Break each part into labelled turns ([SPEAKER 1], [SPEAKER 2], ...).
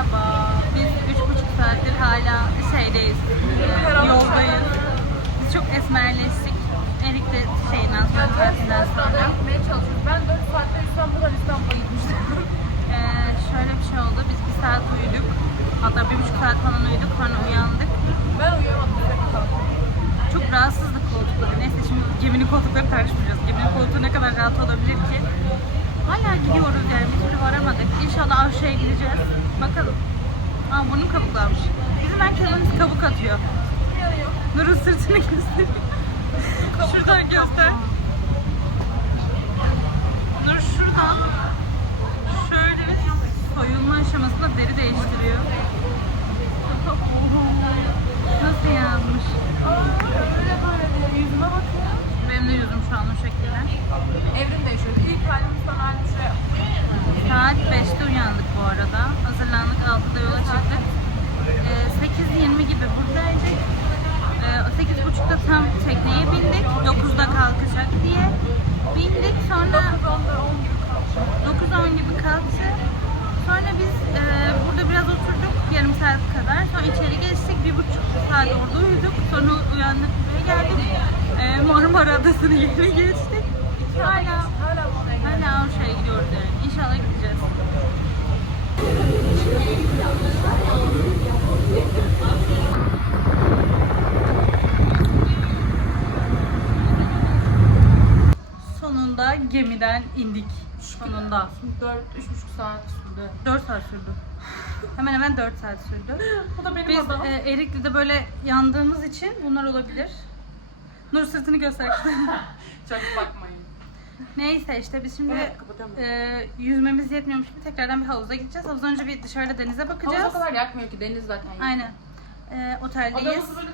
[SPEAKER 1] Merhaba. Biz üç buçuk saattir hala şeydeyiz. e, yoldayız. Biz çok esmerleştik. Erik de şeyinden sonra tatilinden sonra.
[SPEAKER 2] gitmeye çalışıyoruz. Ben 4 saatte İstanbul'dan İstanbul'a gitmiştim.
[SPEAKER 1] Ee, şöyle bir şey oldu. Biz bir saat uyuduk. Hatta bir buçuk saat falan uyuduk. Sonra uyandık.
[SPEAKER 2] ben uyuyamadım.
[SPEAKER 1] Çok rahatsızdık koltukları. Neyse şimdi geminin koltukları tartışmayacağız. Geminin koltuğu ne kadar rahat olabilir ki? Hala gidiyoruz yani bir türlü varamadık. İnşallah Avşa'ya gideceğiz. Bakalım. Aa burnum kabuklanmış. Bizim herkesimiz kabuk atıyor. Nur'un sırtını göster. Şuradan göster. Nur şuradan şöyle bir soyulma aşamasında deri değiştiriyor. Nasıl yanmış?
[SPEAKER 2] Öyle böyle diye yüzüme bakıyor.
[SPEAKER 1] Benim de yüzüm şu an o şekilde.
[SPEAKER 2] Evrim değişiyor. İlk halim son halim şey yapıyor.
[SPEAKER 1] Saat 5'te uyandık bu arada. Hazırlandık 6'da yola çıktık. Ee, 8.20 gibi buradaydık. Ee, 8.30'da tam tekneye bindik. 9'da kalkacak diye. Bindik sonra 9-10 gibi kalktı. Sonra biz e, burada biraz oturduk yarım saat kadar. Sonra içeri geçtik. Bir buçuk saat orada uyuduk. Sonra buraya geldik. E, Marmara Adası'nı yeni geçtik. Hala
[SPEAKER 2] Hala
[SPEAKER 1] Avşa'ya gidiyoruz yani. İnşallah gideceğiz. Sonunda gemiden indik. Sonunda.
[SPEAKER 2] 4 3,5 saat sürdü.
[SPEAKER 1] 4 saat sürdü. Hemen hemen 4 saat sürdü.
[SPEAKER 2] Bu da benim
[SPEAKER 1] Biz
[SPEAKER 2] adam.
[SPEAKER 1] e, Erikli'de böyle yandığımız için bunlar olabilir. Nur sırtını göster.
[SPEAKER 2] Çok bakmayın.
[SPEAKER 1] Neyse işte biz şimdi
[SPEAKER 2] Evet, kapatamıyorum.
[SPEAKER 1] e, yüzmemiz yetmiyormuş gibi tekrardan bir havuza gideceğiz. Havuzdan önce bir dışarıda denize bakacağız.
[SPEAKER 2] Havuza kadar yakmıyor ki deniz zaten. yakıyor.
[SPEAKER 1] Aynen. E, oteldeyiz.
[SPEAKER 2] Adamız böyle kısmı.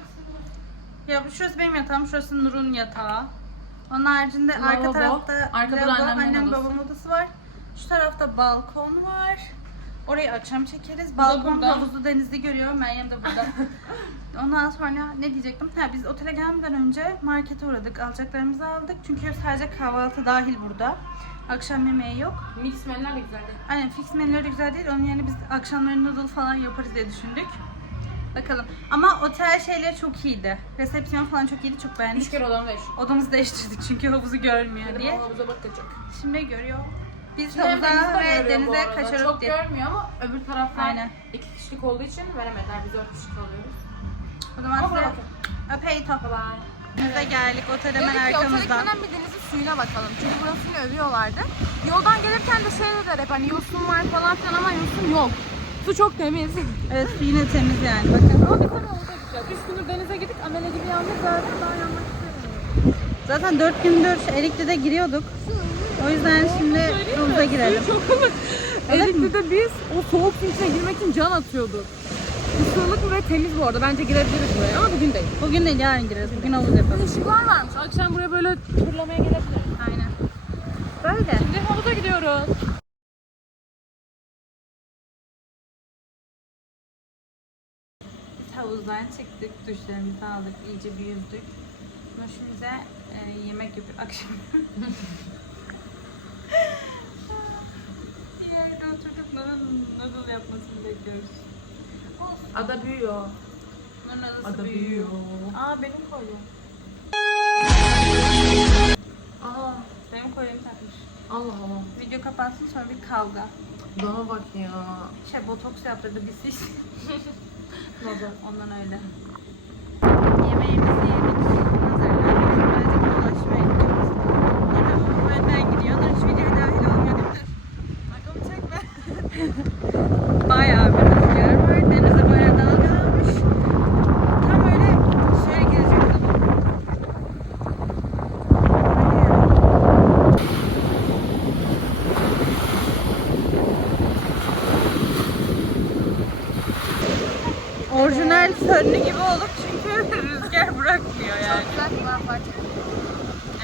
[SPEAKER 1] Ya bu şurası benim yatağım, şurası Nur'un yatağı. Onun haricinde arka
[SPEAKER 2] Lavabo.
[SPEAKER 1] tarafta
[SPEAKER 2] Arkada da
[SPEAKER 1] lavabo, annem
[SPEAKER 2] odası.
[SPEAKER 1] babamın odası var. Şu tarafta balkon var. Orayı akşam çekeriz. Balkon
[SPEAKER 2] burada.
[SPEAKER 1] havuzlu denizli görüyor. Meryem de burada. Ondan sonra ne diyecektim? Ha, biz otele gelmeden önce markete uğradık. Alacaklarımızı aldık. Çünkü sadece kahvaltı dahil burada. Akşam yemeği yok.
[SPEAKER 2] Mix menüler de güzel değil.
[SPEAKER 1] Aynen fix menüleri güzel değil. Onun yerine biz akşamları noodle falan yaparız diye düşündük. Bakalım. Ama otel şeyleri çok iyiydi. Resepsiyon falan çok iyiydi. Çok beğendik.
[SPEAKER 2] Üç kere odamı değiştirdim.
[SPEAKER 1] Odamızı değiştirdik çünkü havuzu görmüyor
[SPEAKER 2] Dedim
[SPEAKER 1] diye.
[SPEAKER 2] havuza bakacak.
[SPEAKER 1] Şimdi görüyor. Biz
[SPEAKER 2] Şimdi hem
[SPEAKER 1] havuza
[SPEAKER 2] de
[SPEAKER 1] ve
[SPEAKER 2] görüyor bu
[SPEAKER 1] denize
[SPEAKER 2] arada.
[SPEAKER 1] kaçarız
[SPEAKER 2] Çok
[SPEAKER 1] diye.
[SPEAKER 2] görmüyor ama öbür taraflar
[SPEAKER 1] Aynen.
[SPEAKER 2] iki kişilik olduğu için veremediler. Biz dört kişi kalıyoruz.
[SPEAKER 1] O zaman
[SPEAKER 2] Ama
[SPEAKER 1] size
[SPEAKER 2] bırakın. Bye bye.
[SPEAKER 1] Denize geldik. Otel hemen
[SPEAKER 3] Dedik ki bir denizin suyuna bakalım. Çünkü burasını övüyorlardı. Yoldan gelirken de şey dediler hep hani yosun var falan filan ama yosun yok. Su çok temiz.
[SPEAKER 1] Evet su yine temiz yani. Bakın.
[SPEAKER 3] Ama bir tane havuza gideceğiz. Üç gündür denize gidip amele gibi yandık zaten daha yanmak istemiyorum.
[SPEAKER 1] Zaten 4 gündür Erikli'de giriyorduk. O yüzden şimdi havuza girelim.
[SPEAKER 3] Erikli'de biz o soğuk su içine girmek için can atıyorduk. Isırılık ve temiz bu arada. Bence girebiliriz buraya ama bugün değil.
[SPEAKER 1] Bugün değil yarın gireriz. Bugün havuz yapalım.
[SPEAKER 3] Işıklar varmış. Akşam buraya böyle turlamaya gelebiliriz.
[SPEAKER 1] Aynen. Böyle.
[SPEAKER 3] Şimdi havuza gidiyoruz.
[SPEAKER 1] Biz havuzdan çıktık, duşlarımızı aldık, iyice bir yüzdük. Bize e, yemek yapıyor akşam. bir yerde Nur'un noodle yapmasını bekliyoruz.
[SPEAKER 2] Ada büyüyor.
[SPEAKER 1] Nur'un adası
[SPEAKER 2] Ada
[SPEAKER 1] büyüyor.
[SPEAKER 2] büyüyor.
[SPEAKER 1] Aa benim kolyem.
[SPEAKER 2] Aa.
[SPEAKER 1] Benim kolyemi takmış.
[SPEAKER 2] Allah Allah.
[SPEAKER 1] Video kapatsın sonra bir kavga.
[SPEAKER 2] Daha bak ya.
[SPEAKER 1] Şey botoks yaptırdı bir.
[SPEAKER 2] Nazar.
[SPEAKER 1] Ondan öyle. Yemeğimizi yedik. Hazırlandık. Birazcık dolaşmaya gidiyoruz. Sonra bu önden gidiyor. Onlar hiç videoya dahil olmuyor değil mi? Bakalım çekme. bayağı bir rüzgar var. Denize bayağı dalgalanmış. Tam öyle şöyle girecektim. Orijinal sönlü gibi olduk çünkü rüzgar bırakmıyor yani.
[SPEAKER 3] Güzel bir var parça.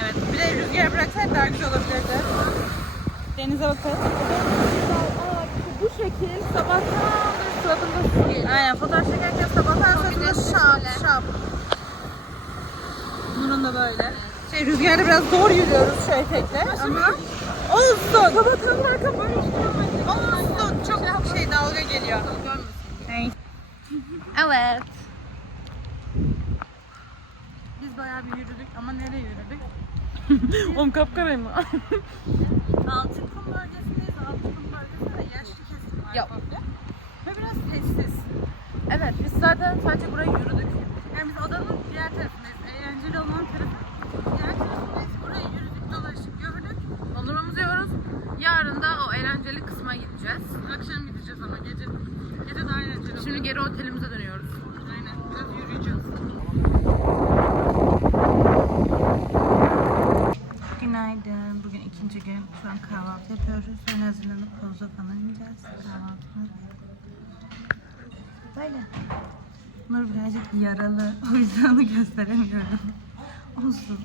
[SPEAKER 1] Evet, bir de rüzgar bıraksaydı daha güzel olabilirdi. Denize bakın.
[SPEAKER 3] Aa, bu şekil sabahtan suratımda su geliyor.
[SPEAKER 1] Aynen, fotoğraf çekerken sabahtan
[SPEAKER 3] Kombinasyon
[SPEAKER 1] şap şap. Bunun da böyle. Şey, rüzgarda biraz zor yürüyoruz şu etekle ama olsun. Sabahtan bırakın böyle Olsun, çok şey dalga geliyor. Hey.
[SPEAKER 3] Evet.
[SPEAKER 1] Biz bayağı bir yürüdük ama nereye yürüdük?
[SPEAKER 3] Oğlum kapkarayım mı?
[SPEAKER 1] Bölgesinde yaşlı komple. Ve biraz sessiz.
[SPEAKER 3] evet biz zaten sadece buraya yürüdük.
[SPEAKER 1] Yani biz adanın diğer tarafındayız. Eğlenceli olan tarafı. Diğer tarafındayız. Buraya yürüdük, dolaştık, gördük.
[SPEAKER 3] Dondurmamızı yiyoruz. Yarın da o eğlenceli kısma gideceğiz.
[SPEAKER 1] Akşam gideceğiz ama gece. Gece daha eğlenceli.
[SPEAKER 3] Şimdi geri otelimize dönüyoruz.
[SPEAKER 1] Aynen. Biraz yürüyeceğiz. Günaydın. İkinci gün. Şu an kahvaltı yapıyoruz. Sonra hazırlanıp havuza falan gideceğiz. Kahvaltımız. Böyle. Nur birazcık yaralı. O yüzden onu gösteremiyorum. Olsun.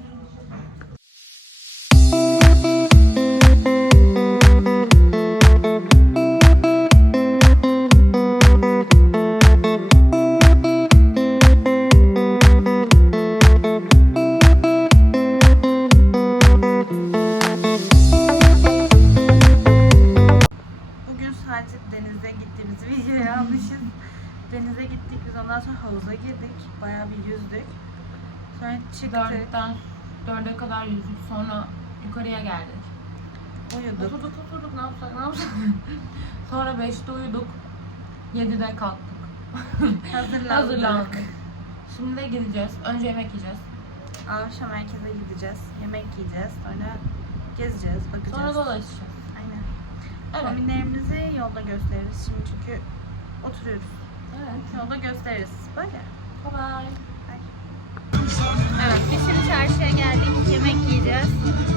[SPEAKER 1] Bayağı bir yüzdük. Sonra çıktık,
[SPEAKER 3] Dörtten dörde kadar yüzdük. Sonra yukarıya geldik.
[SPEAKER 1] uyuduk.
[SPEAKER 3] Oturduk oturduk ne yapsak ne yapsak. Sonra beşte uyuduk. Yedide kalktık.
[SPEAKER 1] Hazırlandık.
[SPEAKER 3] Hazırlandık. Şimdi de gideceğiz. Önce yemek yiyeceğiz.
[SPEAKER 1] Avşa merkeze gideceğiz. Yemek yiyeceğiz. Sonra gezeceğiz, bakacağız.
[SPEAKER 3] Sonra dolaşacağız.
[SPEAKER 1] Aynen.
[SPEAKER 3] Evet.
[SPEAKER 1] Kombinlerimizi yolda gösteririz. Şimdi çünkü oturuyoruz.
[SPEAKER 3] Evet.
[SPEAKER 1] Yolda gösteririz. Böyle.
[SPEAKER 3] Bye.
[SPEAKER 1] Evet, biz şimdi çarşıya geldik. Yemek yiyeceğiz.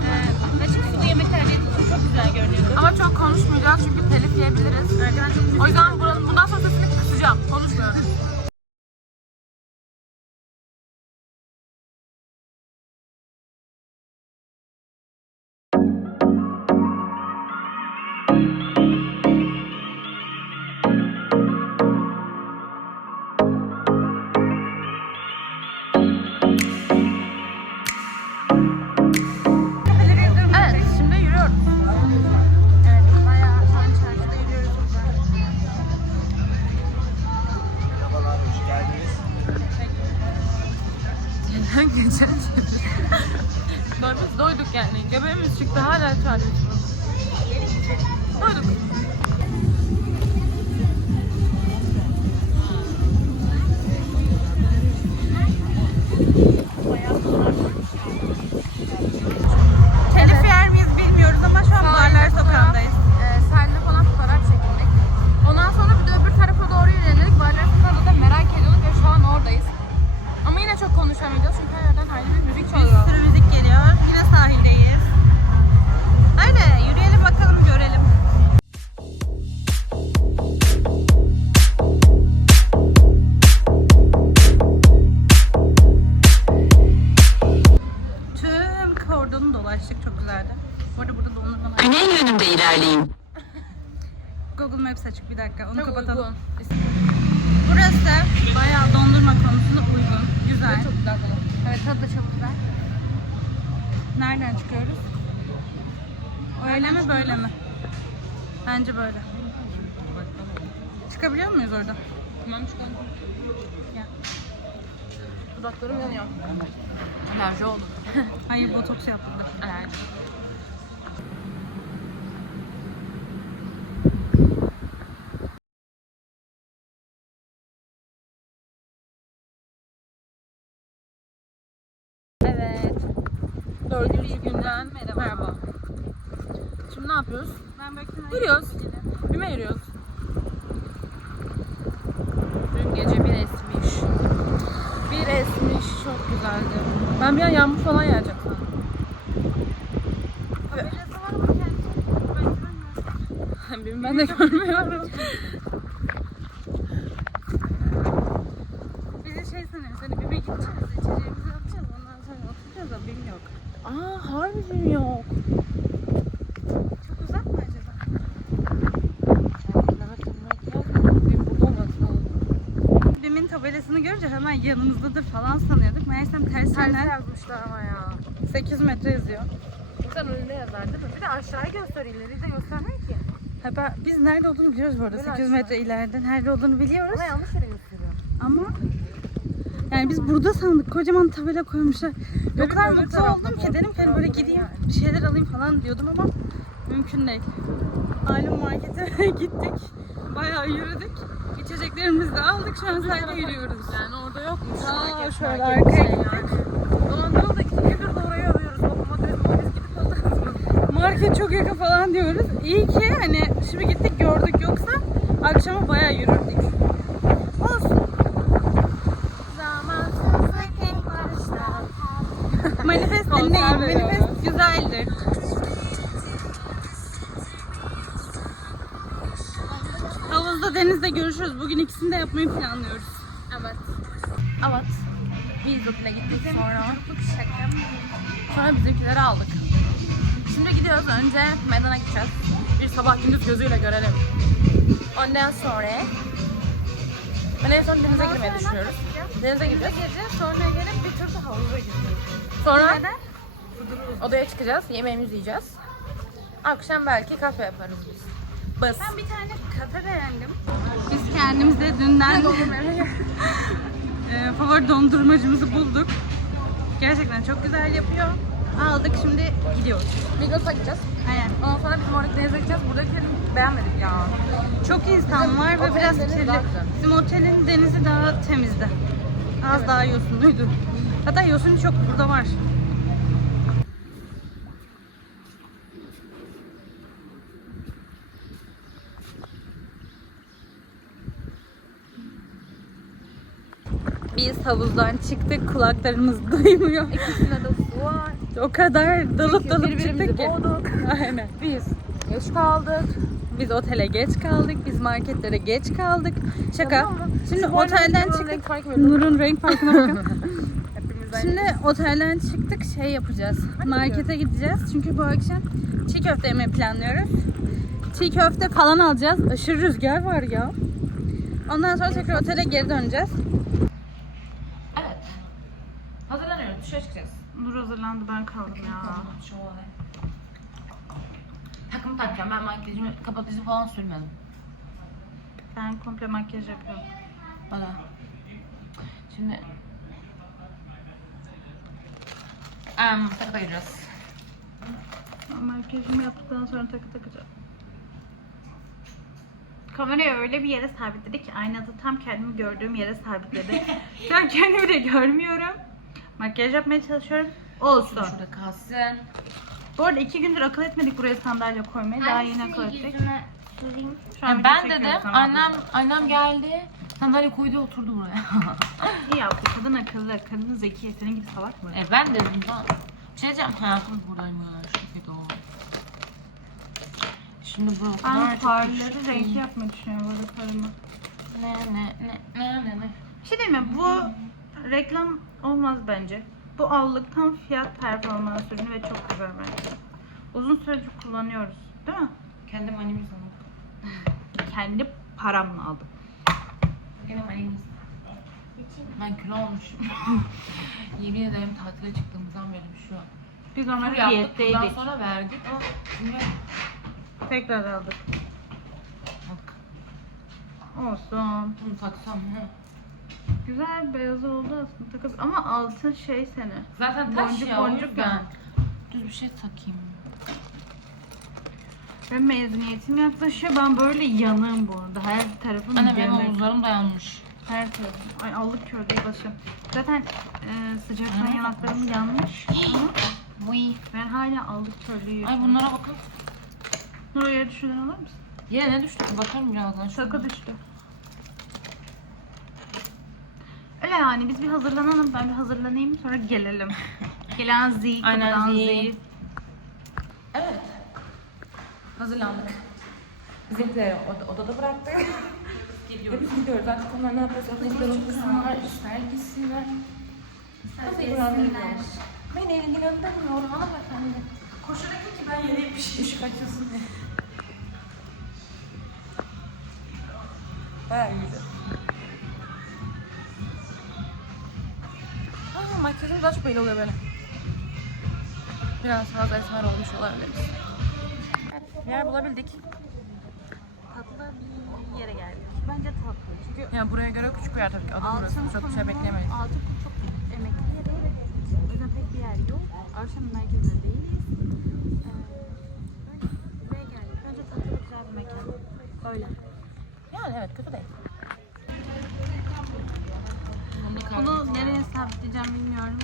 [SPEAKER 1] Ee, açıkçası bu benim için çok güzel görünüyordu.
[SPEAKER 3] Ama çok konuşmayacağız çünkü telif yiyebiliriz.
[SPEAKER 1] Çok müzik
[SPEAKER 3] O yüzden buranın, bundan sonra sesini kısacağım. Konuşmuyorum. Çıktı hala
[SPEAKER 1] dakika onu
[SPEAKER 3] Çok
[SPEAKER 1] kapatalım.
[SPEAKER 3] uygun.
[SPEAKER 1] Burası bayağı dondurma konusunda uygun. Güzel.
[SPEAKER 3] Çok güzel konu. Evet tadı da çok güzel.
[SPEAKER 1] Nereden çıkıyoruz? Öyle mi böyle mi? Bence böyle. Çıkabiliyor muyuz orada?
[SPEAKER 3] Tamam çıkalım.
[SPEAKER 1] Gel.
[SPEAKER 3] Dudaklarım yanıyor. Alerji oldu.
[SPEAKER 1] Hayır botoks yaptırdık.
[SPEAKER 3] Alerji. Yürüyoruz.
[SPEAKER 1] Yanımızdadır falan sanıyorduk. Meğersem ters yönden
[SPEAKER 3] yazmışlar ama ya.
[SPEAKER 1] 8 metre yazıyor.
[SPEAKER 3] Buradan önünde yazar değil mi? Bir de aşağıya göster ileri de göstermiyor ki.
[SPEAKER 1] Ha, ben- biz nerede olduğunu biliyoruz bu arada.
[SPEAKER 3] Böyle
[SPEAKER 1] 800
[SPEAKER 3] aşağı.
[SPEAKER 1] metre ileride nerede olduğunu biliyoruz.
[SPEAKER 3] Ama yanlış yere gösteriyor.
[SPEAKER 1] Ama yani biz burada sandık. Kocaman tabela koymuşlar. O kadar
[SPEAKER 3] öbür
[SPEAKER 1] mutlu
[SPEAKER 3] tarafta
[SPEAKER 1] oldum ki dedim ki hani böyle gideyim bir şeyler alayım falan diyordum ama mümkün değil. Aylum markete gittik. Bayağı yürüdük. İçeceklerimizi de aldık. Şu an sadece yürüyoruz.
[SPEAKER 3] Yani orada yokmuş.
[SPEAKER 1] Aa,
[SPEAKER 3] market,
[SPEAKER 1] şöyle
[SPEAKER 3] market
[SPEAKER 1] arkaya
[SPEAKER 3] şey
[SPEAKER 1] gittik.
[SPEAKER 3] yani. Dolandırıldı da iki gündür de orayı arıyoruz. Domates, domates gidip alırız mı?
[SPEAKER 1] Market çok yakın falan diyoruz. İyi ki hani şimdi gittik gördük yoksa akşama bayağı yürürdük. Güzeldir. Havuzda denizde görüşürüz. Bugün ikisini de yapmayı planlıyoruz.
[SPEAKER 3] Evet. Evet. Biz otele gittik sonra. Sonra bizimkileri aldık. Şimdi gidiyoruz. Önce meydana gideceğiz. Bir sabah gündüz gözüyle görelim. Ondan sonra ben en son denize girmeyi düşünüyoruz. Denize gireceğiz.
[SPEAKER 1] Sonra gelip bir tur havuza gideceğiz.
[SPEAKER 3] Sonra odaya çıkacağız. Yemeğimizi yiyeceğiz. Akşam belki kafe yaparız biz. Bas.
[SPEAKER 1] Ben bir tane kafe beğendim. Biz kendimize dünden e, favori dondurmacımızı bulduk. Gerçekten çok güzel yapıyor. Aldık şimdi gidiyoruz.
[SPEAKER 3] Migros'a gideceğiz.
[SPEAKER 1] Aynen.
[SPEAKER 3] Ondan sonra bizim oradaki denize gideceğiz. Buradakileri beğenmedik ya.
[SPEAKER 1] Çok insan var ve
[SPEAKER 3] otelin
[SPEAKER 1] biraz
[SPEAKER 3] denizi
[SPEAKER 1] kirli.
[SPEAKER 3] daha güzel.
[SPEAKER 1] Bizim otelin denizi daha temizdi. Az daha yosunluydu. Hatta yosunu çok burada var. Biz havuzdan çıktık, kulaklarımız duymuyor.
[SPEAKER 3] İkisinde de su var.
[SPEAKER 1] O kadar dalıp dalıp çıktık ki.
[SPEAKER 3] boğduk.
[SPEAKER 1] Aynen.
[SPEAKER 3] Biz geç kaldık.
[SPEAKER 1] Biz otele geç kaldık, biz marketlere geç kaldık. Şaka.
[SPEAKER 3] Tamam?
[SPEAKER 1] Şimdi
[SPEAKER 3] Şu
[SPEAKER 1] otelden çıktık.
[SPEAKER 3] renk.
[SPEAKER 1] Nur'un renk farkına bakın. Şimdi otelden çıktık şey yapacağız. Markete gideceğiz. Çünkü bu akşam çiğ köfte yemeyi planlıyoruz. Çiğ köfte falan alacağız. Aşırı rüzgar var ya. Ondan sonra tekrar otele geri döneceğiz. Nur hazırlandı ben kaldım
[SPEAKER 3] Şöyle. Takım takacağım. Ben makyajımı kapatıcı falan sürmedim.
[SPEAKER 1] Ben komple makyaj yapıyorum.
[SPEAKER 3] Bana. Şimdi um, takı ayıracağız.
[SPEAKER 1] Ben makyajımı yaptıktan sonra takı takacağım. Kamerayı öyle bir yere sabitledik ki aynada tam kendimi gördüğüm yere sabitledi. Şu an kendimi de görmüyorum. Makyaj yapmaya çalışıyorum. Olsun.
[SPEAKER 3] Şurada kalsın.
[SPEAKER 1] Bu arada iki gündür akıl etmedik buraya sandalye koymayı. Daha yeni akıl ettik. Şu an
[SPEAKER 3] Yani
[SPEAKER 1] video
[SPEAKER 3] ben
[SPEAKER 1] çekiyoruz
[SPEAKER 3] dedim, annem annem geldi. Sandalye koydu oturdu buraya.
[SPEAKER 1] İyi yaptı. Kadın akıllı. Kadın zeki. Senin gibi salak mı?
[SPEAKER 3] e ben dedim tamam. Bir şey diyeceğim hayatım buradaymış. Şükret o. Şimdi bu
[SPEAKER 1] Ben farları renkli yapmayı düşünüyorum burada farımı.
[SPEAKER 3] Ne ne ne ne ne ne.
[SPEAKER 1] Bir şey değil mi? Bu reklam olmaz bence. Bu allık tam fiyat performans ürünü ve çok güzel bence. Uzun süredir kullanıyoruz. Değil mi?
[SPEAKER 3] Kendim sanırım.
[SPEAKER 1] Kendi paramla aldım.
[SPEAKER 3] Benim annemin Ben kilo olmuşum. Yemin ederim tatile çıktığımızdan beri şu an.
[SPEAKER 1] Biz
[SPEAKER 3] Tur
[SPEAKER 1] onlar
[SPEAKER 3] yaptık, bundan
[SPEAKER 1] diyetteydik.
[SPEAKER 3] sonra verdik ama şimdi
[SPEAKER 1] Tekrar aldık.
[SPEAKER 3] bak
[SPEAKER 1] Olsun.
[SPEAKER 3] bunu taksam ne?
[SPEAKER 1] Güzel beyaz oldu aslında takız ama altın şey seni.
[SPEAKER 3] Zaten taş
[SPEAKER 1] Boncuk
[SPEAKER 3] ya
[SPEAKER 1] boncuk ya.
[SPEAKER 3] Düz bir şey takayım.
[SPEAKER 1] Ve mezuniyetim yaklaşıyor. Ben böyle yanığım bu arada. Her tarafım
[SPEAKER 3] Anne benim
[SPEAKER 1] yanık.
[SPEAKER 3] omuzlarım dayanmış.
[SPEAKER 1] Her tarafım. Ay allık kör değil başım. Zaten e, sıcaktan yanaklarım yanmış. Ama ben hala allık körlüğü
[SPEAKER 3] Ay bunlara bakın.
[SPEAKER 1] Nur yere düşürdün alır mısın?
[SPEAKER 3] Yine ne düştü? Bakalım birazdan. şu
[SPEAKER 1] Takı düştü. Öyle yani biz bir hazırlanalım. Ben bir hazırlanayım sonra gelelim. Gelen Z,
[SPEAKER 3] Aynen
[SPEAKER 1] kapıdan
[SPEAKER 3] Z.
[SPEAKER 1] Z.
[SPEAKER 3] Evet. Hazırlandık. Bizimkileri od- odada bıraktık. Gidiyoruz. Biz gidiyoruz artık onlar ne yapacak? Ne kadar okusunlar, işler gitsinler. Kafayı bıraktılar. Beni ilgilendirmiyor hanımefendi. Koşarak ki ben yeni bir şey iş kaçırsın diye. Bayağı iyiydi. Makyajım saç böyle oluyor böyle. Biraz fazla esmer olmuş olabiliriz. Bir yer bulabildik.
[SPEAKER 1] bir yere geldik. Bence tatlı. Çünkü
[SPEAKER 3] Yani buraya göre küçük bir yer tabii ki. Adı burası.
[SPEAKER 1] altın
[SPEAKER 3] Çok bir şey.
[SPEAKER 1] Altın kum çok emekli yeri. O yüzden pek bir yer yok. Arşan'ın merkezinde değiliz. Ee, buraya geldik. Bence tatlı güzel bir mekan. Öyle.
[SPEAKER 3] Yani evet kötü değil.
[SPEAKER 1] Bunu nereye sabitleyeceğim bilmiyorum.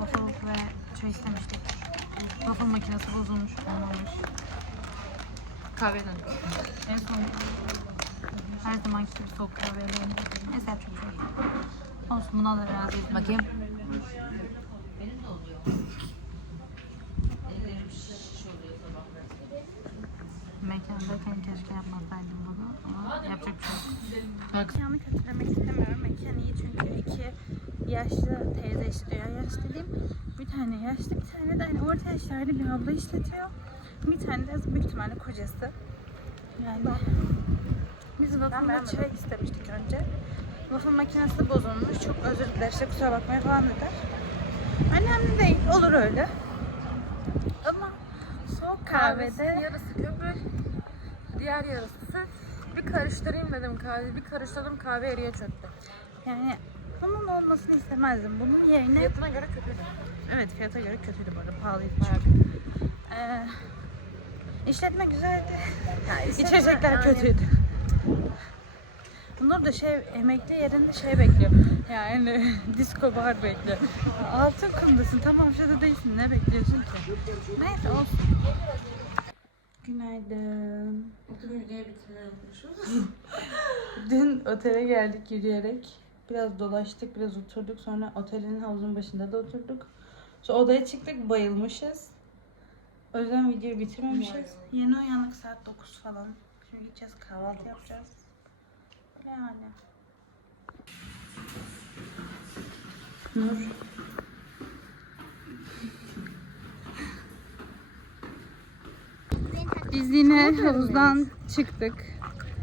[SPEAKER 1] Waffle ve çay istemiştik. Waffle makinesi bozulmuş, olmamış.
[SPEAKER 3] Kahveden.
[SPEAKER 1] En son her zamanki gibi soğuk kahveyle. Neyse bir şey. Olsun buna da razıyız.
[SPEAKER 3] Bakayım.
[SPEAKER 1] Mekandayken keşke yapmasaydım bunu ama yapacak bir şey yok.
[SPEAKER 3] Bak.
[SPEAKER 1] Mekanı kötülemek istemiyorum. Mekan iyi çünkü iki yaşlı teyze işletiyor. Yani yaşlı dediğim bir tane yaşlı bir tane de hani orta yaşlarda bir abla işletiyor. Bir tane de büyük ihtimalle kocası. Yani biz waffle'la çay istemiştik önce. Waffle makinesi bozulmuş. Çok özür diler. İşte kusura bakmayın falan dediler. Önemli değil. Olur öyle. Ama soğuk kahvede
[SPEAKER 3] yarısı köpük, diğer yarısı süt. Bir karıştırayım dedim kahve, bir karıştırdım kahve eriye çöktü.
[SPEAKER 1] yani bunun olmasını istemezdim. Bunun yerine
[SPEAKER 3] Fiyatına göre kötüydü.
[SPEAKER 1] Evet fiyata göre kötüydü bu arada pahalıydı çünkü. Ee, işletme güzeldi. İçecekler
[SPEAKER 3] yani-
[SPEAKER 1] kötüydü. Nur da şey emekli yerinde şey bekliyor. Yani disco bar bekliyor. Altın kumdasın tamam şurada değilsin ne bekliyorsun ki? Neyse olsun. Günaydın.
[SPEAKER 3] Bütün videoyu bitirmeyi unutmuşuz.
[SPEAKER 1] Dün otele geldik yürüyerek. Biraz dolaştık, biraz oturduk. Sonra otelin havuzun başında da oturduk. Sonra odaya çıktık, bayılmışız. O yüzden videoyu bitirmemişiz. Yeni uyandık saat 9 falan. Şimdi gideceğiz kahvaltı yapacağız. Böyle yani. Nur. Biz yine havuzdan çıktık.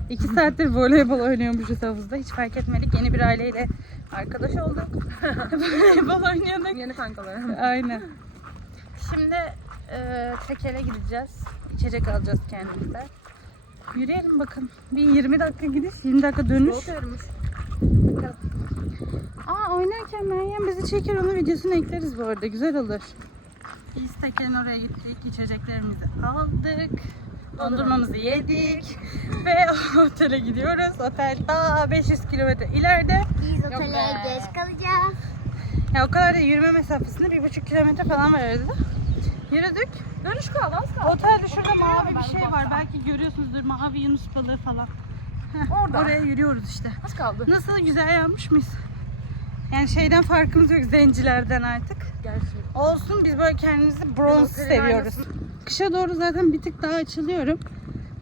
[SPEAKER 1] İki saattir voleybol oynuyormuşuz havuzda. Hiç fark etmedik. Yeni bir aileyle arkadaş olduk. voleybol oynuyorduk.
[SPEAKER 3] Yeni kankalar.
[SPEAKER 1] Aynen. Şimdi e, tekele gideceğiz. İçecek alacağız kendimize. Yürüyelim bakın. Bir 20 dakika gidiş, 20 dakika dönüş. Aa oynarken Meryem bizi çeker onun videosunu ekleriz bu arada. Güzel olur. Biz tekelin oraya gittik. içeceklerimizi aldık. Dondurmamızı yedik. Ve otele gidiyoruz. Otel daha 500 kilometre ileride.
[SPEAKER 4] Biz otele geç kalacağız.
[SPEAKER 1] Ya o kadar da yürüme mesafesinde bir buçuk kilometre falan var arada. Yürüdük.
[SPEAKER 3] Dönüş kaldı kaldı.
[SPEAKER 1] Otelde şurada
[SPEAKER 3] Orada
[SPEAKER 1] mavi bir şey var. Belki görüyorsunuzdur mavi yunus balığı falan. Heh,
[SPEAKER 3] Orada.
[SPEAKER 1] Oraya yürüyoruz işte.
[SPEAKER 3] Az kaldı.
[SPEAKER 1] Nasıl güzel yapmış mıyız? Yani şeyden farkımız yok zencilerden artık.
[SPEAKER 3] Gerçi.
[SPEAKER 1] Olsun biz böyle kendimizi bronz seviyoruz. Kışa doğru zaten bir tık daha açılıyorum.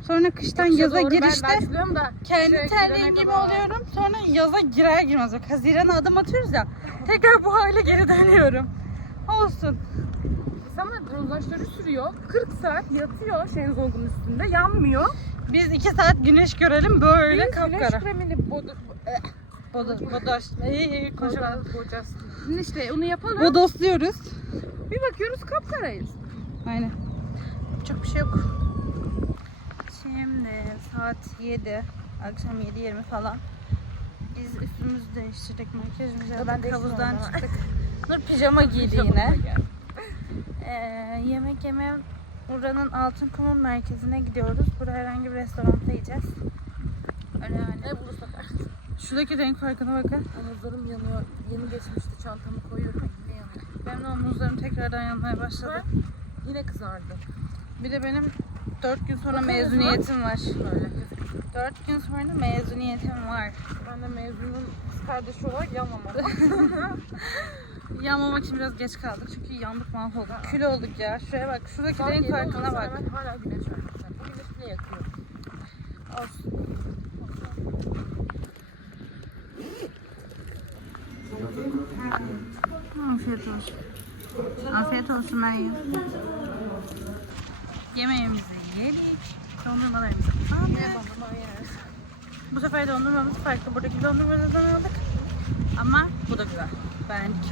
[SPEAKER 1] Sonra kıştan
[SPEAKER 3] Kışa
[SPEAKER 1] yaza
[SPEAKER 3] doğru ben
[SPEAKER 1] girişte
[SPEAKER 3] başlıyorum da
[SPEAKER 1] kendi
[SPEAKER 3] şuraya
[SPEAKER 1] terliğim
[SPEAKER 3] girene
[SPEAKER 1] gibi
[SPEAKER 3] kadar.
[SPEAKER 1] oluyorum. Sonra yaza girer girmez bak Haziran'a adım atıyoruz ya. Tekrar bu hale geri dönüyorum. Olsun.
[SPEAKER 3] İnsanlar bronzlaşları sürüyor. 40 saat yatıyor şezlongun üstünde. Yanmıyor.
[SPEAKER 1] Biz iki saat güneş görelim böyle
[SPEAKER 3] Biz güneş
[SPEAKER 1] kapkara.
[SPEAKER 3] kremini bodu...
[SPEAKER 1] Bodo, bodoş. İyi iyi konuşalım.
[SPEAKER 3] Bocaz. İşte onu yapalım.
[SPEAKER 1] Bodosluyoruz.
[SPEAKER 3] Bir bakıyoruz kapkarayız.
[SPEAKER 1] Aynen. Çok bir şey yok. Şimdi saat 7. Akşam 7.20 falan. Biz üstümüzü değiştirdik. Makyajımızı
[SPEAKER 3] ben
[SPEAKER 1] yaptık. Havuzdan çıktık. Nur pijama giydi yine. Ee, yemek yemeye buranın Altın Kum'un merkezine gidiyoruz. Burada herhangi bir restoranda yiyeceğiz. Öyle yani.
[SPEAKER 3] Ne bu sefer?
[SPEAKER 1] Şuradaki renk farkına bakın.
[SPEAKER 3] Omuzlarım yanıyor. Yeni geçmişti çantamı koyuyorum. Yine yanıyor.
[SPEAKER 1] Benim de omuzlarım tekrardan yanmaya başladı.
[SPEAKER 3] Yine kızardı.
[SPEAKER 1] Bir de benim 4 gün sonra mezuniyetim var.
[SPEAKER 3] Böyle.
[SPEAKER 1] 4 gün sonra mezuniyetim var.
[SPEAKER 3] Ben de mezunun kız kardeşi olarak yanmamam.
[SPEAKER 1] Yanmamak için biraz geç kaldık çünkü yandık mahvolduk. Kül olduk ya. Şuraya bak. Şuradaki
[SPEAKER 3] Saat
[SPEAKER 1] renk
[SPEAKER 3] yedi
[SPEAKER 1] farkına bak.
[SPEAKER 3] rağmen Hala güneş var. Bu güneş bile yakıyor.
[SPEAKER 1] Olsun. Afiyet olsun. Afiyet olsun Meryem. Yemeğimizi yedik. Dondurmalarımızı aldık. Bu sefer dondurmamız farklı. Buradaki dondurmalardan aldık. Ama bu da güzel. Beğendik.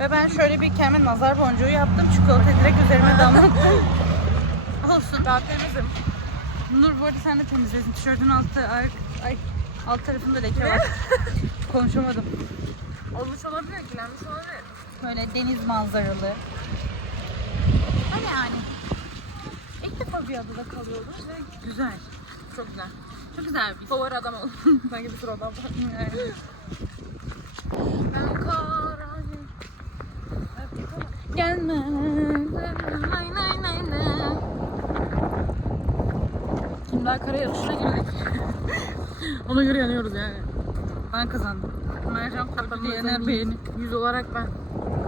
[SPEAKER 1] Ve ben şöyle bir kendime nazar boncuğu yaptım. Çikolata direkt üzerime damlattım. Olsun.
[SPEAKER 3] Daha temizim.
[SPEAKER 1] Nur bu arada sen de temizlesin. Tişörtün altı, ay, ay, alt tarafında leke var. Konuşamadım.
[SPEAKER 3] Olmuş olabilir, kirlenmiş olabilir.
[SPEAKER 1] Böyle deniz manzaralı. Öyle yani. İlk defa bir adada kalıyoruz ve güzel.
[SPEAKER 3] Çok güzel.
[SPEAKER 1] Çok güzel bir
[SPEAKER 3] Favori adam ol. Sanki bir sürü adam. Ben kararım.
[SPEAKER 1] Gelme. Nay nay nay nay. Şimdi daha kara yarışına girdik.
[SPEAKER 3] Ona göre yanıyoruz yani.
[SPEAKER 1] Ben kazandım. Mercan koydu Yener beğeni.
[SPEAKER 3] Yüz olarak ben.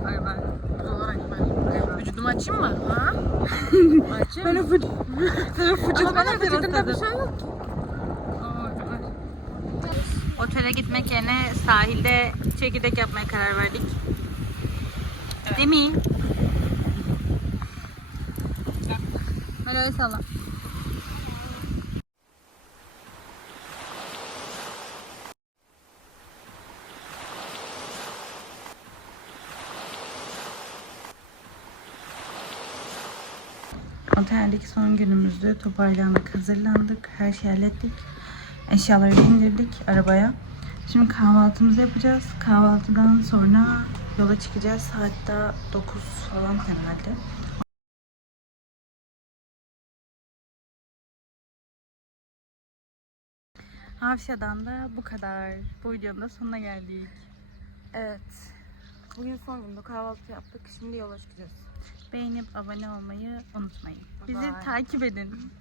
[SPEAKER 1] Ay ben.
[SPEAKER 3] Yüz olarak ben. Vücudumu açayım mı? Ha? Mı?
[SPEAKER 1] öpücük. Sen öpücük
[SPEAKER 3] Ama benim bir şey yok ki.
[SPEAKER 1] Otele gitmek yerine sahilde çekirdek yapmaya karar verdik. Değil mi? Öyle salla. Oteldeki son günümüzdü. Toparlandık, hazırlandık, her şeyi hallettik. Eşyaları indirdik arabaya. Şimdi kahvaltımızı yapacağız. Kahvaltıdan sonra yola çıkacağız. Daha 9 falan herhalde. Havşa'dan da bu kadar. Bu videonun da sonuna geldik.
[SPEAKER 5] Evet. Bugün son günde kahvaltı yaptık. Şimdi yola çıkacağız.
[SPEAKER 1] Beğenip abone olmayı unutmayın. Bizi
[SPEAKER 5] Bye.
[SPEAKER 1] takip edin.